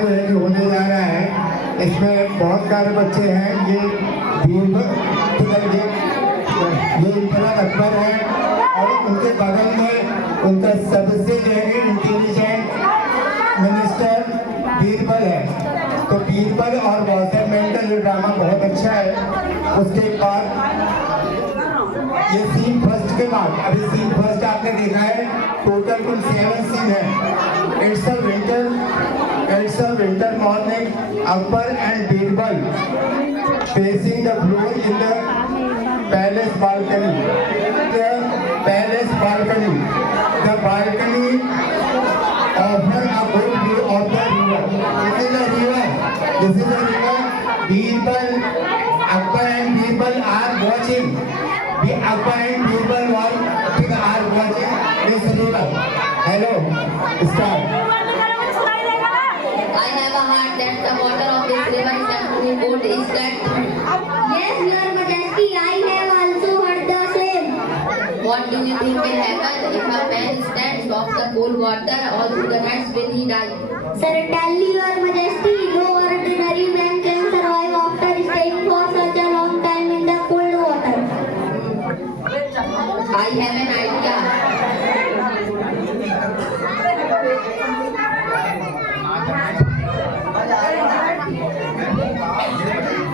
जो है कि होने जा रहा है, इसमें बहुत सारे बच्चे हैं। ये इतना अकबर है और उनके बगल में उनका सबसे इंटेलिजेंट मिनिस्टर बीरबल है। तो बीरबल और वॉशरमैन का ये ड्रामा बहुत अच्छा है। उसके बाद ये सीन फर्स्ट के बाद, अभी सीन फर्स्ट आपने देखा है, टोटल कुल 7 सीन है। It's a winter morning, Akbar and Birbal facing the floor in the palace balcony. The palace balcony. The balcony offers a good view of the river. This is a river. This is a river. Birbal, Akbar and Birbal are watching. Akbar and Birbal are watching this river. Hello, start. I have a heart that the water of this river is actually good. Is that true? Yes, Your Majesty, I have also heard the same. What do you think will happen if a man stands off the cold water all through the nights? Will he die? Certainly, Your Majesty, no ordinary man can survive after staying for such a long time in the cold water. I have an idea.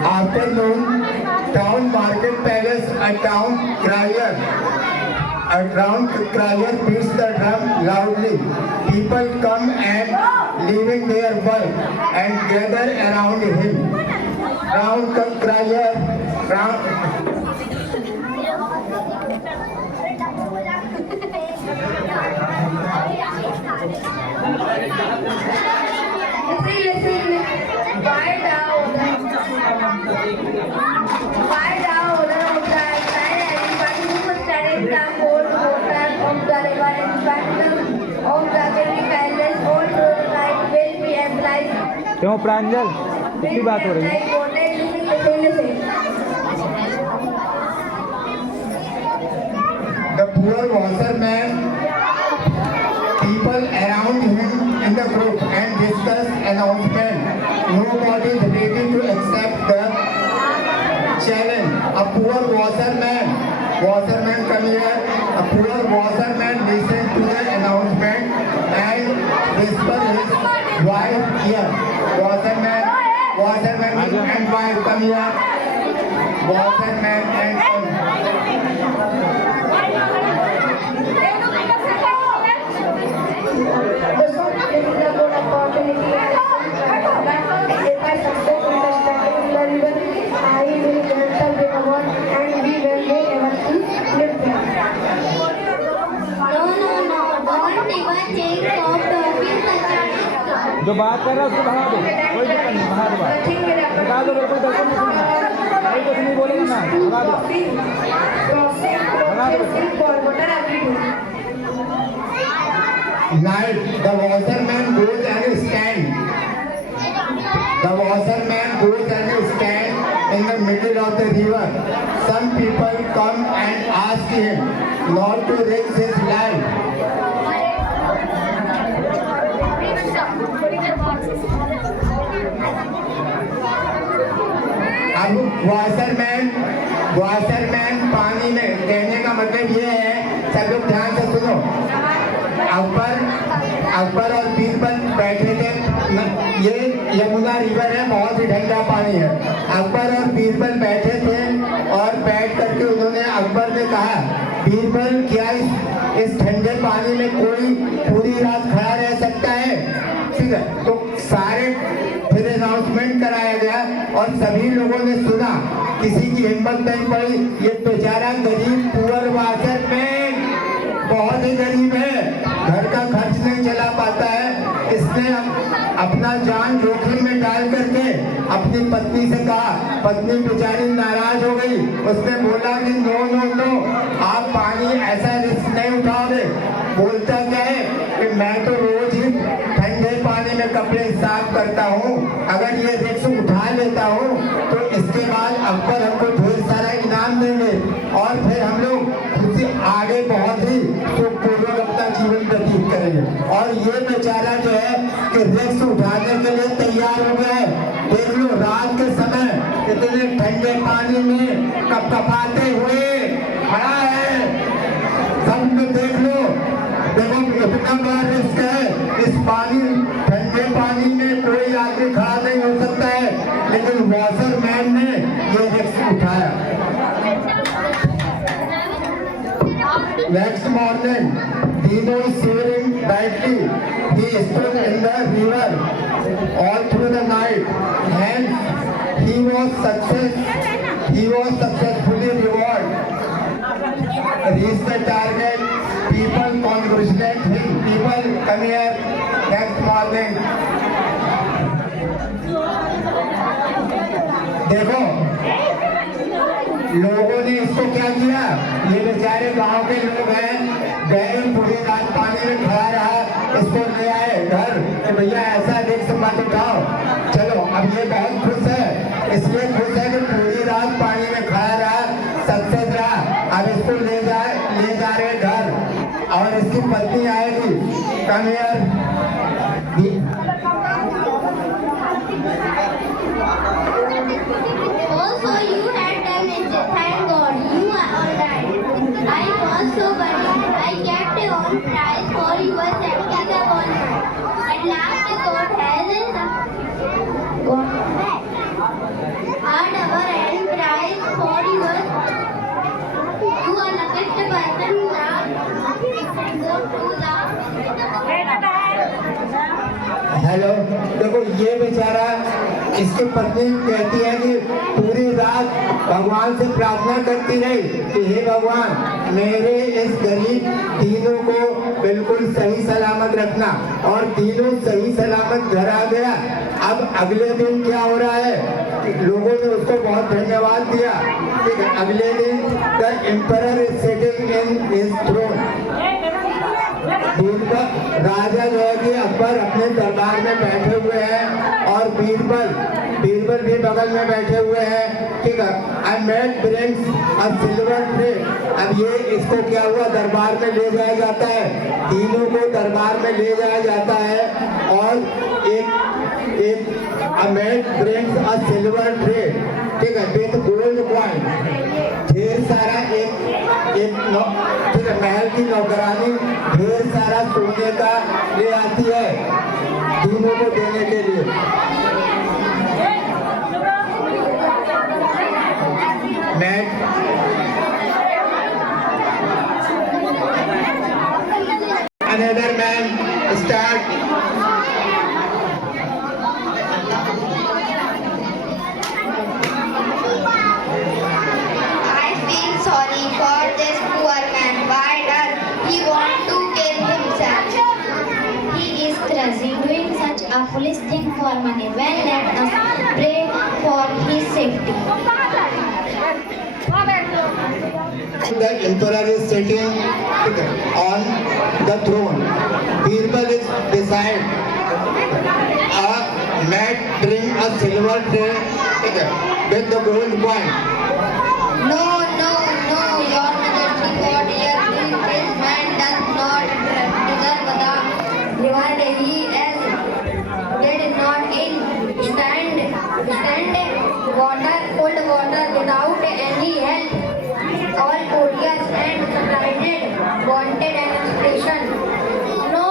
Afternoon, town market palace, a town crier beats the drum loudly. People come and leaving their work and gather around him. Round the crier, क्यों प्रांजल, कितनी बात हो रही है? The poor washerman, people around him in the group and discuss announcement. Nobody is ready to accept the challenge. A poor washerman come here. A poor washerman listen to the announcement and whisper his wife here. Washerman and wife come here. Washerman and जो बात कर रहा है उसको भगा दो, कोई दिक्कत नहीं, भगा दो बात, भगा दो, बिल्कुल दर्शन नहीं सुनना, कोई कुछ नहीं बोलेगा ना, भगा दो, भगा दो। Night, the washerman goes and stand. The washerman goes and stand in the middle of the river. Some people come and ask him not to risk his life. अब वॉशरमैन पानी में, कहने का मतलब ये है, सब लोग ध्यान से सुनो। अकबर और बीरबल बैठे थे, ये यमुना रिवर है, बहुत ही ठंडा पानी है। अकबर और बीरबल बैठे थे और बैठ करके उन्होंने, अकबर ने कहा, बीरबल क्या इस ठंडे पानी में कोई पूरी रात खड़ा रह सकता है? ठीक है, तो सारे फिर अनाउंसमेंट कराया गया और सभी लोगों ने सुना, किसी की हिम्मत नहीं पड़ी। ये बेचारा गरीब पुअर वॉशरमैन बहुत ही गरीब है, घर का खर्च नहीं चला पाता है। इसने अपना जान जोखिम में डाल करके अपनी पत्नी से कहा, पत्नी बेचारी नाराज हो गई, उसने बोला कि नो नो नो, आप पानी ऐसा रिस्क नहीं उठाओगे। बोलता क्या है कि मैं तो रोज ही ठंडे पानी में कपड़े साफ करता हूँ, अगर ये रिस्क उठा लेता हूँ तो इसके बाद अकबर हमको ढेर सारा इनाम देंगे और फिर हम लोग खुद आगे बहुत ही सुखपूर्वक अपना जीवन व्यतीत करेंगे। और ये बेचारा जो है कि रिस्क उठाने के लिए ठंडे पानी में कपकपाते हुए खड़ा है। सब में देख लो, देखो कितना बड़ा रिस्क है। इस ठंडे पानी में कोई आदमी खड़ा नहीं हो सकता है, लेकिन वॉशरमैन ने ये रिस्क उठाया। Next morning, Dino is shivering badly. He stood in the river all through the night. Hence, he was successfully rewarded. Reached the target. People congratulate him. People come here. Next morning. देखो, लोगों ने इसको क्या किया? ये बेचारे गांव के लोग हैं, गए पूरी रात पानी में खड़ा रहा, इसको ले आए घर कि भैया ऐसा रिस्क मत उठाओ। चलो, अब ये बहुत खुश है, इसलिए खुश है कि पूरी रात पानी में खड़ा रहा, सक्सेस रहा। अब इसको ले जा रहे घर, और इसकी पत्नी आएगी। Come here. Also, you had done it. Thank God, you are all right. I was so worried. I kept on prize for your safety the whole night. At last, God has hard our and prize for your. You are the best person now. Go to the. Hello, देखो ये बेचारा, इसकी पत्नी कहती है कि पूरी रात भगवान से प्रार्थना करती रही कि हे भगवान, मेरे इस गरीब तीनों को बिल्कुल सही सलामत रखना। और तीनों सही सलामत घर आ गया। अब अगले दिन क्या हो रहा है? लोगों ने उसको बहुत धन्यवाद दिया। ठीक है, अगले दिन the emperor is sitting in his throne. राजा जो है कि अकबर अपने दरबार में बैठे हुए हैं, और बीरबल भी बगल में बैठे हुए हैं। ठीक है, I met brings a silver tray. अब ये इसको क्या हुआ, दरबार में ले जाया जाता है, तीनों को दरबार में ले जाया जाता है। और एक a mate brings a silver tray, ठीक है, विद गोल्ड कॉइन। ढेर सारा ठीक है, महल की नौकरानी ढेर सारा सोने का ले आती है तीनों को देने के लिए। Another man start. I feel sorry for this poor man. Why does he want to kill himself? He is crazy, doing such a foolish thing for money. Well, let us pray for his safety. The emperor is sitting on the throne. Birbal is beside a mat bring a silver tray with the gold coin. No, Your Majesty, God here, this man does not deserve the reward he has. Did not stand cold water without any help. All courtiers and subordinates wanted an explanation. No,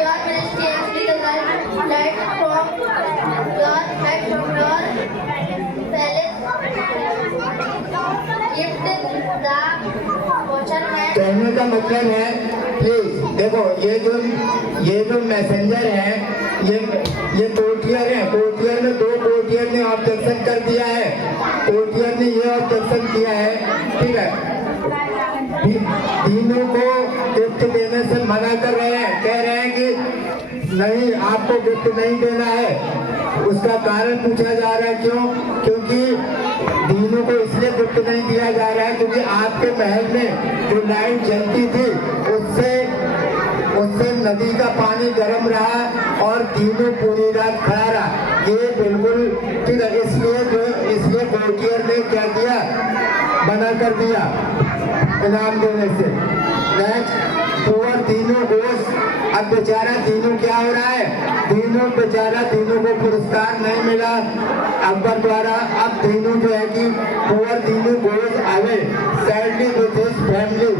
Your Majesty, actually the girl fled from your palace. Gift the watchman. कहने का मतलब है, please देखो, ये जो messenger है, ये courtier है। कोर्टियर ने दो कोर्टियर ने ऑब्जेक्शन कर दिया है। कोर्टियर ने ये ऑब्जेक्शन किया है, ठीक है, तीनों को गिफ्ट देने से मना कर रहे हैं। कह रहे हैं कि नहीं, आपको गिफ्ट नहीं देना है। उसका कारण पूछा जा रहा है, क्यों? क्योंकि तीनों को इसलिए गिफ्ट नहीं दिया जा रहा है क्योंकि आपके महल में जो लाइट जलती थी उससे नदी का पानी गर्म रहा और तीनों पूरी रात खड़ा रहा। ये बिल्कुल ठीक है। इसलिए कोर्टियर ने क्या किया, मना कर दिया इनाम देने से। Next poor Dinu Ghosh. अब बेचारा दीनू क्या हो रहा है, बेचारा दीनू को पुरस्कार नहीं मिला अकबर द्वारा। अब दीनू जो है कि poor Dinu goes away sadly with his family.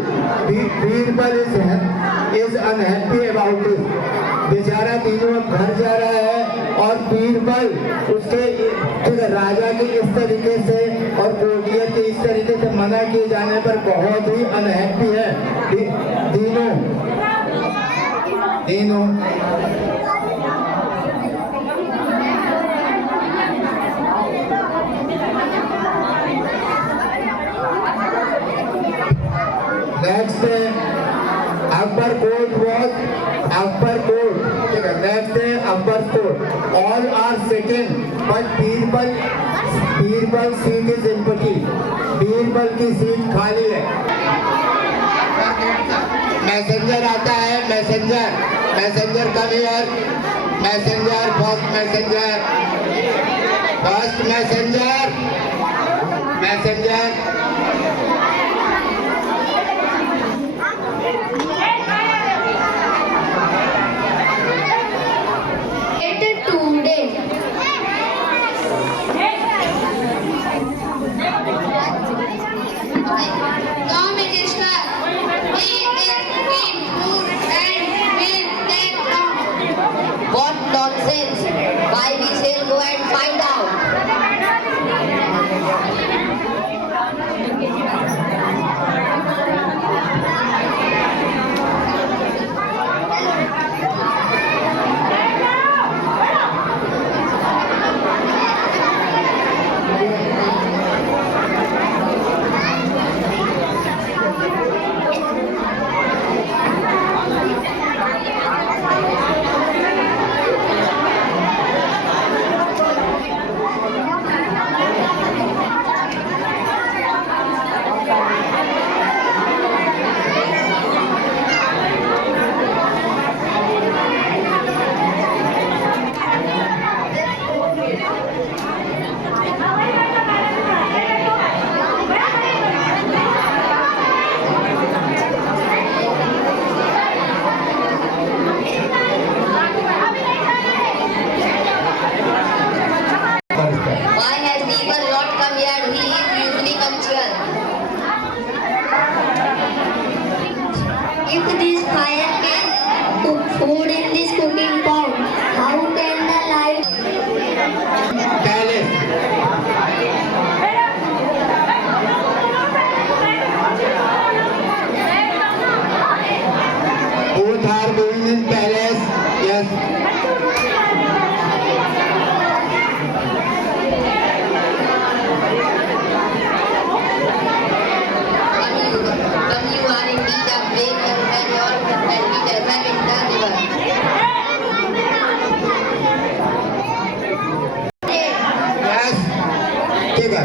Birbal is unhappy about it. बेचारा दीनू अब घर जा रहा है और बीरबल उसके राजा के इस तरीके से और कोर्टियर के इस तरीके से मना किए जाने पर बहुत ही अनहैप्पी है दीनू। नेक्स्ट है अकबर कोर्ट। नेक्स्ट है Akbar court. All are second but Birbal seat is empty. Birbal की सीट खाली है। मैसेंजर आता है, messenger come here. First messenger. What nonsense! Why we shall go and find out. Why has Beaver not come yet? He is usually punctual. If this fire can cook food in this cooking pot, how can the light? Palace. Both are going in palace. Yes. Come you are indeed a brave young man. Your personality does not endure. Yes. ठीक है।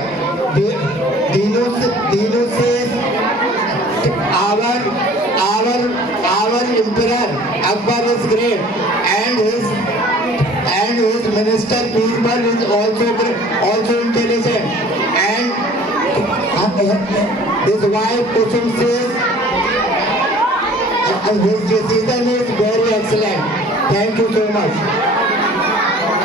दीनू से our emperor Akbar is great and his minister Birbal is also intelligent and his wife Kusum says his decision is very excellent. Thank you so much.